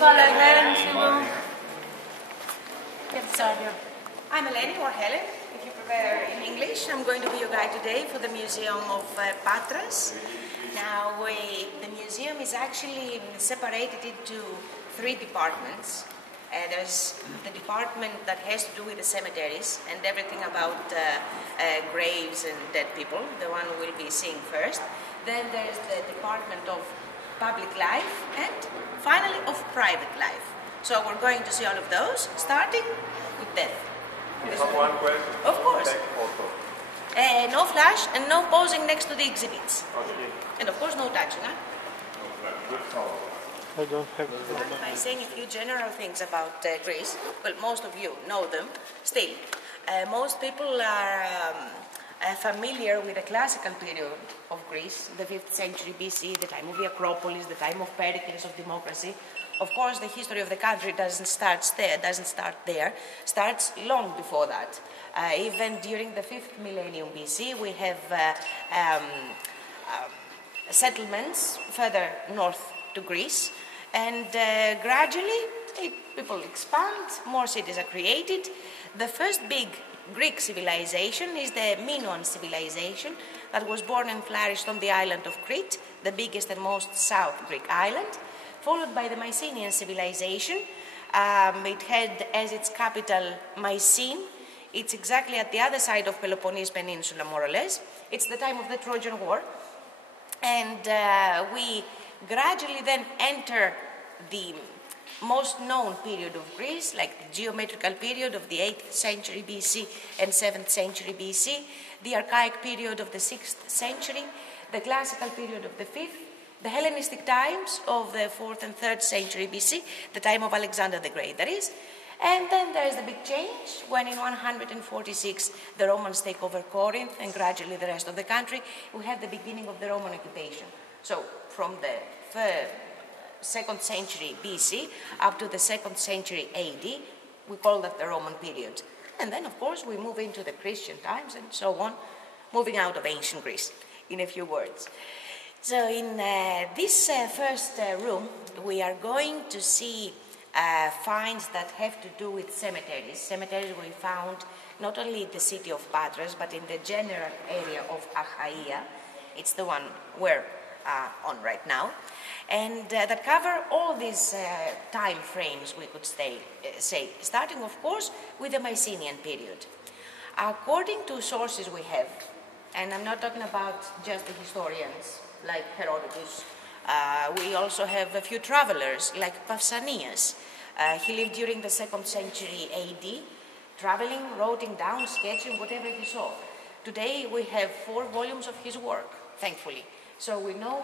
I'm Eleni, or Helen, if you prefer in English. I'm going to be your guide today for the Museum of Patras. Now, the museum is actually separated into three departments. There's the department that has to do with the cemeteries and everything about graves and dead people, the one we'll be seeing first. Then there's the department of public life and finally of private life. So we're going to see all of those, starting with death. You have one question? Of course. Take photo. No flash and no posing next to the exhibits. Okay. And of course no touching, huh? I don't have By saying a few general things about Greece, well, most of you know them still. Most people are familiar with the classical period of Greece, the 5th century BC, the time of the Acropolis, the time of Pericles, of democracy. Of course, the history of the country doesn't start there, starts long before that. Even during the 5th millennium BC, we have settlements further north to Greece, and gradually people expand, more cities are created. The first big Greek civilization is the Minoan civilization that was born and flourished on the island of Crete, the biggest and most south Greek island, followed by the Mycenaean civilization. It had as its capital Mycene. It's exactly at the other side of Peloponnese Peninsula, more or less. It's the time of the Trojan War. And we gradually then enter the most known period of Greece, like the geometrical period of the 8th century BC and 7th century BC, the archaic period of the 6th century, the classical period of the 5th, the Hellenistic times of the 4th and 3rd century BC, the time of Alexander the Great, that is. And then there is the big change when in 146 the Romans take over Corinth and gradually the rest of the country. We have the beginning of the Roman occupation. So from the 2nd century BC up to the 2nd century AD, we call that the Roman period. And then, of course, we move into the Christian times and so on, moving out of ancient Greece, in a few words. So in this first room, we are going to see finds that have to do with cemeteries. Cemeteries we found not only in the city of Patras, but in the general area of Achaia. It's the one we're on right now. And that cover all these time frames, we could say, starting, of course, with the Mycenaean period. According to sources we have, and I'm not talking about just the historians, like Herodotus, we also have a few travelers, like Pausanias. He lived during the 2nd century AD, traveling, writing down, sketching, whatever he saw. Today we have 4 volumes of his work, thankfully. So we know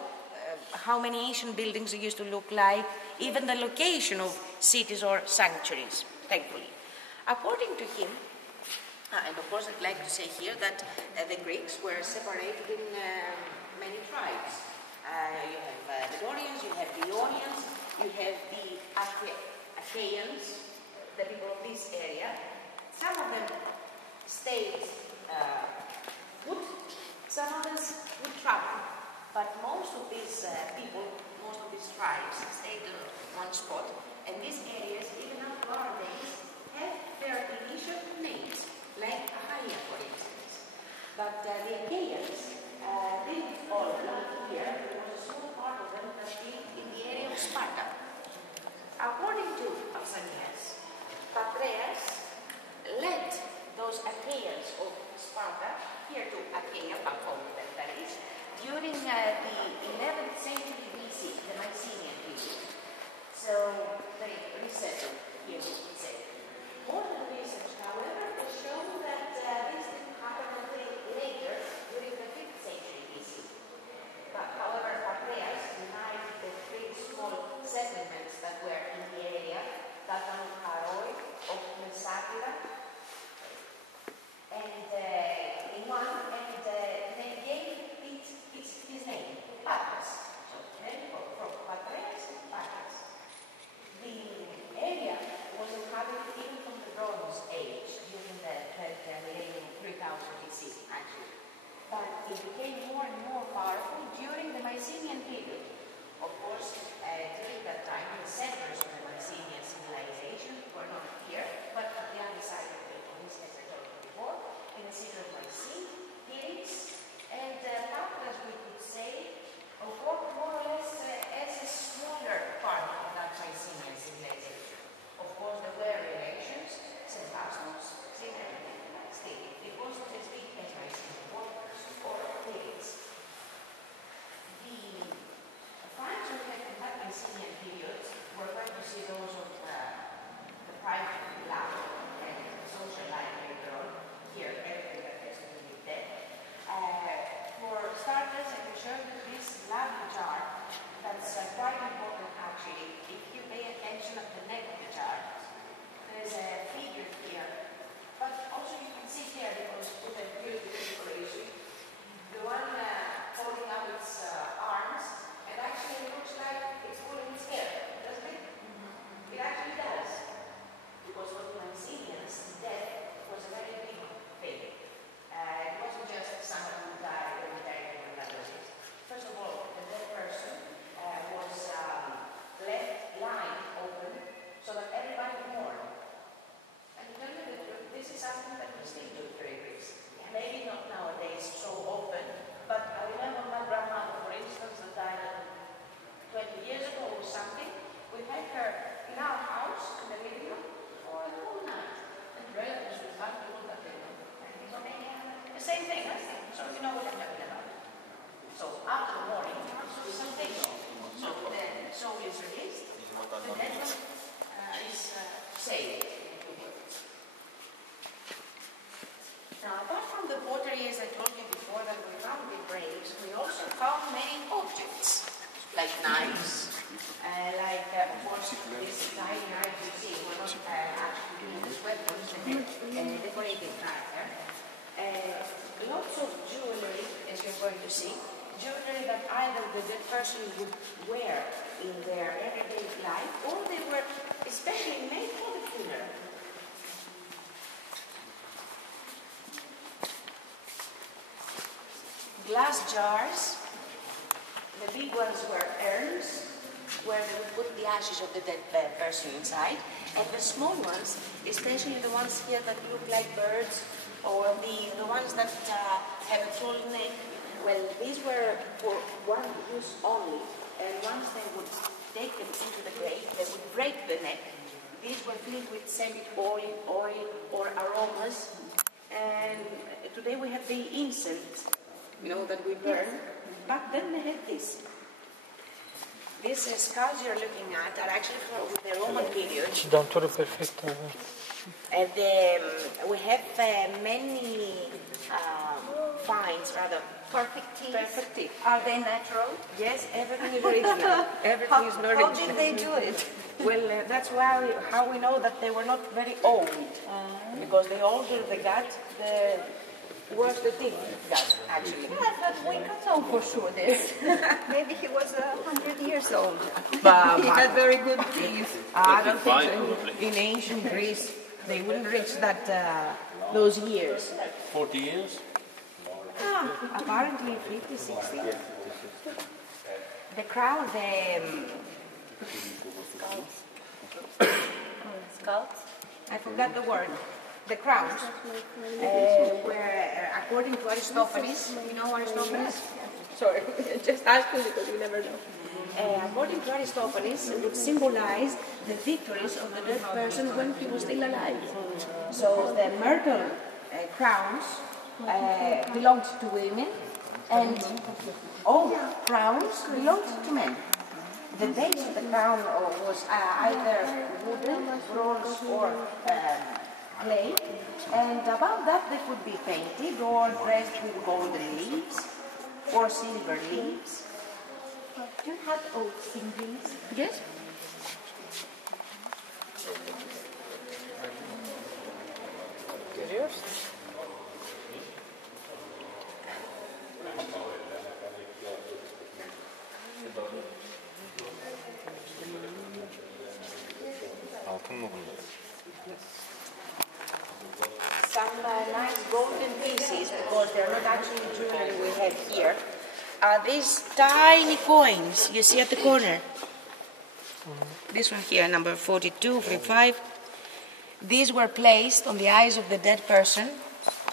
how many ancient buildings it used to look like, even the location of cities or sanctuaries, thankfully. According to him, and of course I'd like to say here that the Greeks were separated in many tribes. You have the Dorians, you have the Ionians, you have the Achaeans, the people of this area. Some of them stayed would, some others would travel. But most of these people, most of these tribes stayed in one spot. And these areas, even up to our days, have their initial names, like Achaia, for instance. But the Achaeans didn't all live here. There was a small part of them that lived in the area of Sparta. According to Pausanias, Patras led those Achaeans of Sparta here to Achaia, back home, that is, during the 11th century BC, the Mycenaean period. So they resettled here, we could say. Modern research, however, has shown that this didn't happen until later, during the 5th century BC. But however, Patras denied the 3 small settlements that were in the area, Tatankaroi, of Mesapira, and in one, and they gave his name, Patras. So then from Patras to Patras. The area was inhabited even from the Bronze Age, like knives, of course, this tiny knife you see, we're not actually doing this weapons, decorated character. Lots of jewelry, as you're going to see, jewelry that either the dead person would wear in their everyday life, or they were especially made for the funeral. Glass jars, the big ones were urns, where they would put the ashes of the dead person inside, and the small ones, especially the ones here that look like birds, or the ones that have a full neck, well, these were for one use only, and once they would take them into the grave, they would break the neck. These were filled with scented oil or aromas, and today we have the incense, that we burn, but then they had this. These skulls you're looking at are actually from the Roman period. And we have many finds, rather. Perfect teeth. Are they natural? Yes, everything is original. Everything is original. How did they do it? Well, that's how we know that they were not very old. Because the older the gut, the worse the teeth got, actually. Yeah, but we can't know for sure this. Maybe he was 100 years old. But he had very good teeth. I don't think so. In ancient Greece, they wouldn't reach those years. 40 years? Apparently 50, 60. The crown, Skulls? I forgot the word. The crowns were, according to Aristophanes, you know Aristophanes? Sorry, just asking because you never know. According to Aristophanes, it would symbolize the victories of the dead person when he was still alive. So the myrtle crowns belonged to women, and all crowns belonged to men. The base of the crown was either wooden, bronze, or clay, and above that they could be painted or dressed with golden leaves or silver leaves. Do you have oats in Greece? Yes. Some nice golden pieces, because they're not actually jewelry we have here, are these tiny coins you see at the corner. This one here, number 42, 45. These were placed on the eyes of the dead person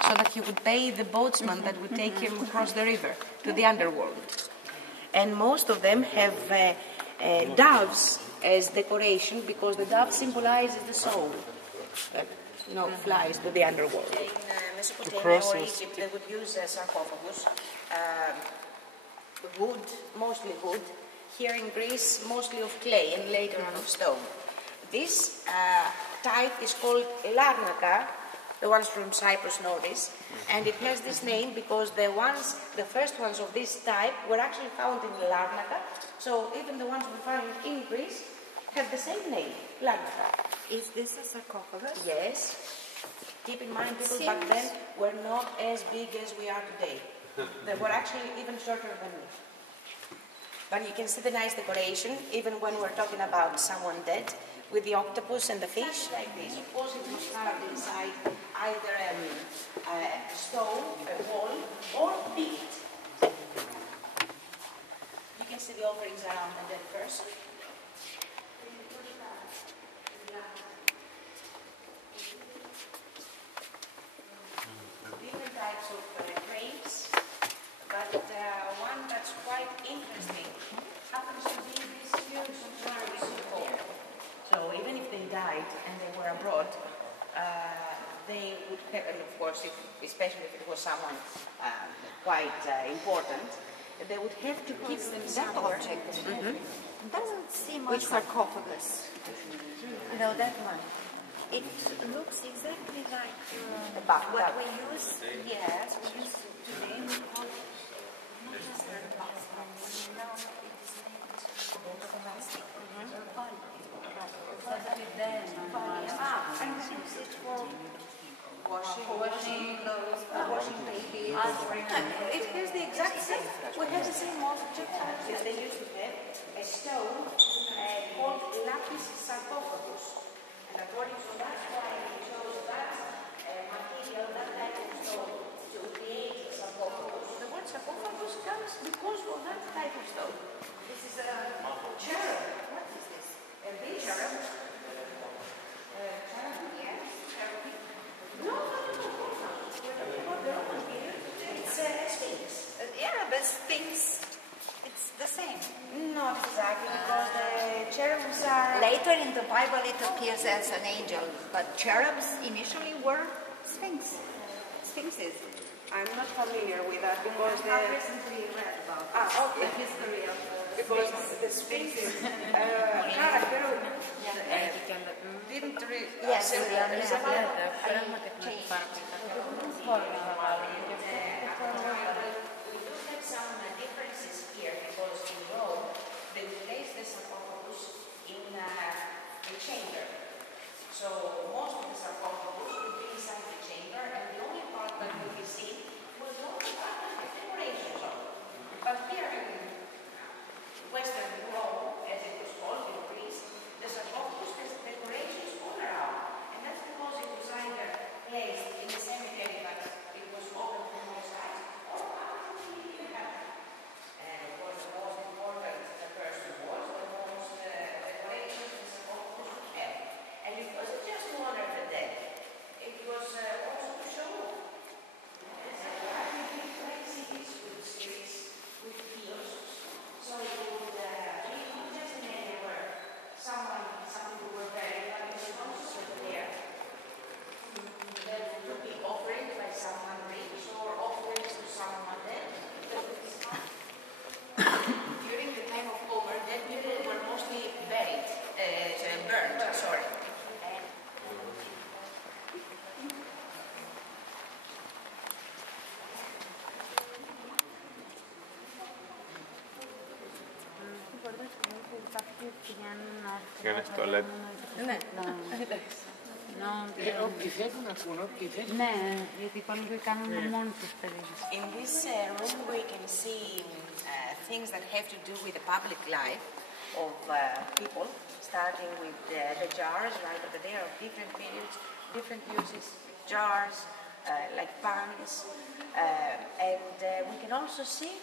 so that he would pay the boatsman that would take him across the river to the underworld. And most of them have doves as decoration, because the dove symbolizes the soul that flies to the underworld. In Mesopotamia or Egypt, they would use a sarcophagus, wood, mostly wood. Here in Greece, mostly of clay, and later on of stone. This type is called larnaca. The ones from Cyprus know this, and it has this name because the first ones of this type were actually found in Larnaca. So even the ones we find in Greece have the same name, Larnaca. Is this a sarcophagus? Yes. Keep in mind, people back then were not as big as we are today. They were actually even shorter than me. But you can see the nice decoration, even when we're talking about someone dead, with the octopus and the fish, like this. Of course, it was carved inside either a stone, a wall, or peat. You can see the offerings around the dead person. Different types of graves, but one that's quite interesting happens to be this huge sanctuary hall. So even if they died and they were abroad, they would have, and of course, especially if it was someone quite important, they would have to keep them That object doesn't seem like sarcophagus. No, that one. It looks exactly like Bathtub. what we use. Yes, we use today. We call it not just a bathtub. Now it is made And we use it for washing clothes, washing babies. It has the exact same. We have the same object as they used to have a stone called lapis sarcophagus. And according to that's why we chose that material, that type of stone, to create the sarcophagus. The word sarcophagus comes because of that type of stone. This is a cherub. What is this? A big cherub. Yes, cherub. No. We're talking about the Roman period. It's a sphinx. Yeah, but Sphinx, it's the same. Not exactly, because the cherubs are... Later in the Bible it appears as an angel, but cherubs initially were sphinxes. I'm not familiar with that because I recently read about okay. the history of Because the sphinx is character didn't some differences here because in Rome they placed the sarcophagus in a chamber. So most of the sarcophagus would be inside the chamber, and the only part that would be seen was the only part that had decorations on. But here in Western Rome, as it was called in Greece, the sarcophagus has decorations all around, and that's because it was either placed in the cemetery, but it was open from all sides, or actually in heaven. And of course, the most important the person was, the most decorations the sarcophagus would have. And it wasn't just to honor the dead; it was also to show cities with streets, with kiosks. So it would be just an area where some people were buried, but it was also there. That would be offered by someone rich or offered to someone dead. During the time of Homer, dead people were mostly buried, burned, sorry. Κάνεις τουαλέτα. Ναι. Όποιοι θέλουν να φύγουν, όποιοι θέλουν. Ναι, γιατί οι υπόλοιποι κάνουν μόνοι τους περίπου. In this room we can see things that have to do with the public life of people, starting with the jars, right over there, of different periods, different uses, jars, like pans, and we can also see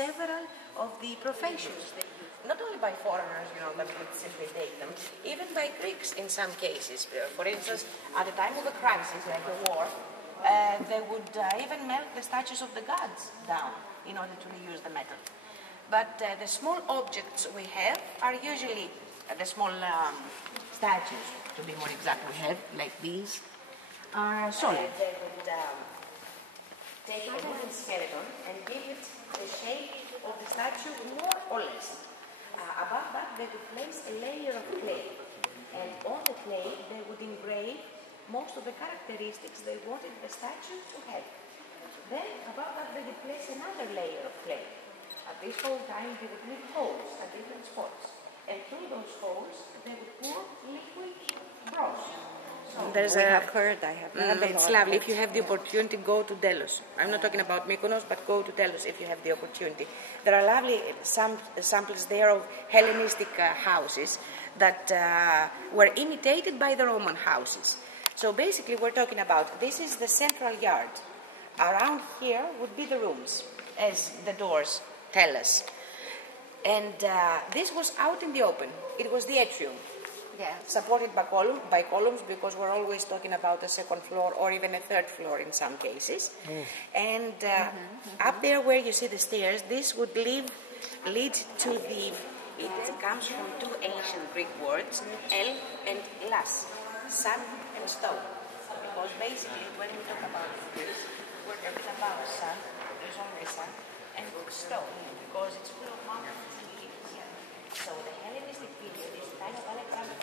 several of the professions they use. Not only by foreigners, that would simply take them, even by Greeks in some cases. For instance, at the time of a crisis, like a war, they would even melt the statues of the gods down in order to reuse the metal. But the small objects we have are usually the small statues, to be more exact, we have, like these, are solid. They would take a wooden skeleton and give it the shape of the statue more or less. Above that, they would place a layer of clay, and on the clay, they would engrave most of the characteristics they wanted the statue to have. Then, above that, they would place another layer of clay. At this whole time, they would leave holes at different spots, and through those holes, they would pour liquid bronze. There's it's lovely. If you have the opportunity, go to Delos. I'm not talking about Mykonos, but go to Delos if you have the opportunity. There are lovely samples there of Hellenistic houses that were imitated by the Roman houses. So basically, we're talking about this is the central yard. Around here would be the rooms, as the doors tell us. And this was out in the open. It was the atrium. Yeah. Supported by columns, because we're always talking about a second floor or even a third floor in some cases. And up there where you see the stairs, this would lead to the... It comes from two ancient Greek words, el and las, sun and stone. Because basically when we talk about this, we're talking about sun, there's only sun, and stone, because it's full of mountains. So the Hellenistic period is the time of Alexandru,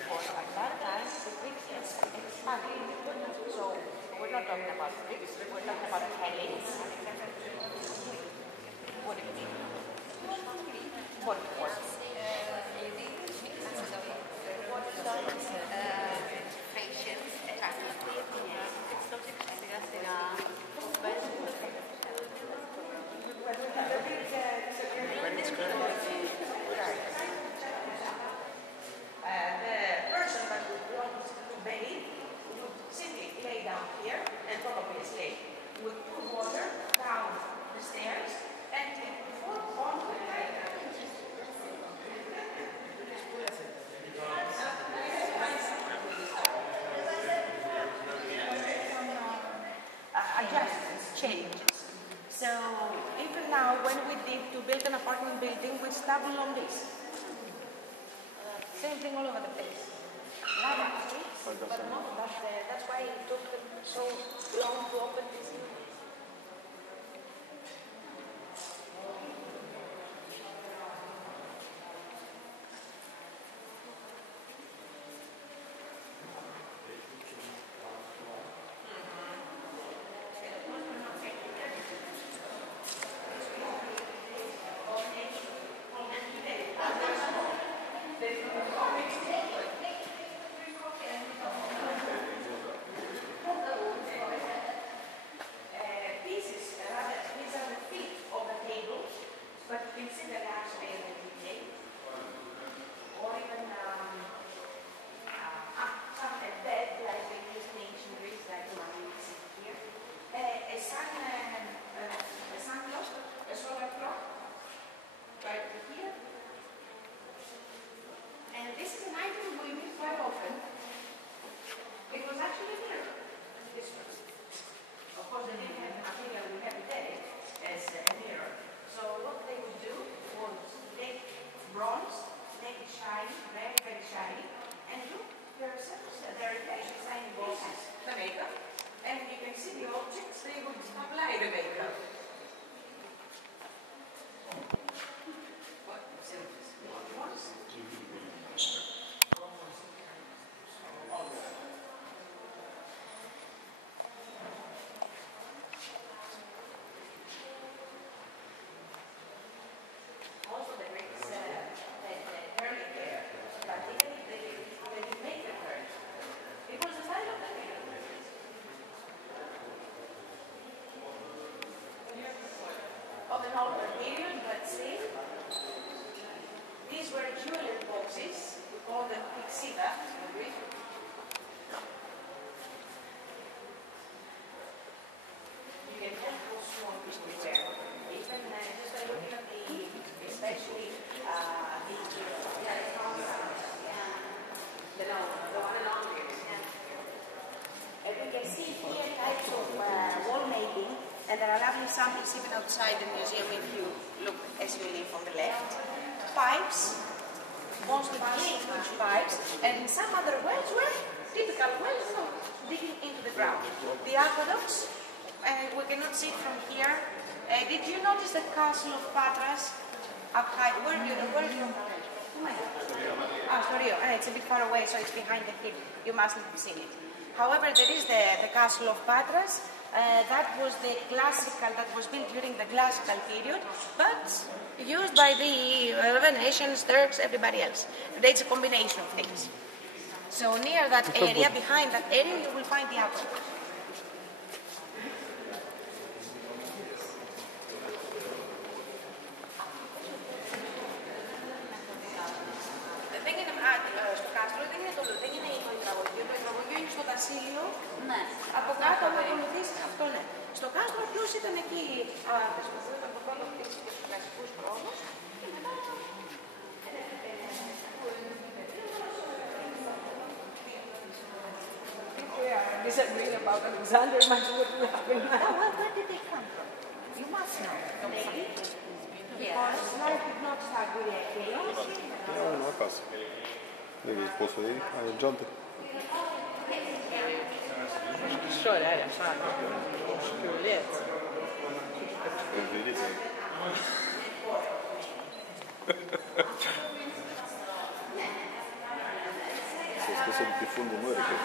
because at that time the Greeks expanded. So we're not talking about Greeks, we're talking about Hellenes. What do you mean? What was it? The person that would want to bathe would simply lay down here and probably sleep, would pour water down the stairs and fall on the lake. Adjustments, changes. So even now, when we did to build an apartment building, we stumble on this. Same thing all over the place. Not actually, but no, that's why it took them so long to open this. These were jewelry boxes. We call them Pixida. You can tell how small people were. Even just by looking at especially the one along here. And we can see here types of wall making, and there are lovely samples even outside the museum if you look as you leave on the left. Pipes, mostly huge pipes, and some other wells were typical wells digging into the ground. The aqueducts, we cannot see it from here. Did you notice the castle of Patras up high? Where are you from? Sorry, it's a bit far away, so it's behind the hill. You mustn't have seen it. However, there is the castle of Patras. That was the classical, that was built during the classical period, but used by the Venetians, Turks, everybody else. It's a combination of things. So near that area, behind that area, you will find the aqueduct. Από κάτω, αν ακολουθήσει αυτό, ναι. Στο κάστρο ποιος ήταν εκεί, χρησιμοποιούνταν το κόλλο και τους κλασικούς χρόνους και μετά... Disagreeing about Alexander, much what will happen now. Where did they come from? You must know. Maybe? Because life did not start with a chaos. No, acasă. Vedi, poți să vezi? Are geantă. Șoare are așa, șchiuleț. Vedeți? Să scăsă pe fundul mării, cred.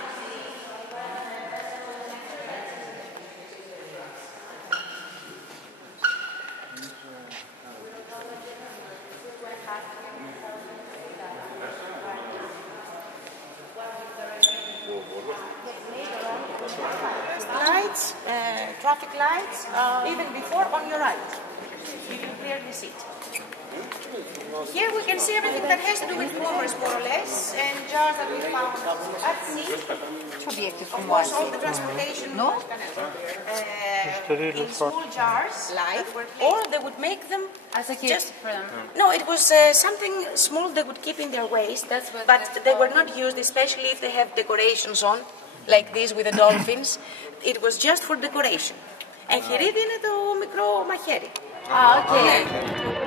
traffic lights, even before on your right. You can clearly see it. Here we can see everything that has to do with commerce, more or less, and jars that we found at sea. Obiecte Of course, all the frumoase. transportation No? in small jars, or they would make them As a gift for them. No, it was something small they would keep in their waist, but they were not used, especially if they have decorations on, like this with the dolphins. It was just for decoration. Εγχειρίδι είναι το μικρό μαχαίρι. Ah, okay.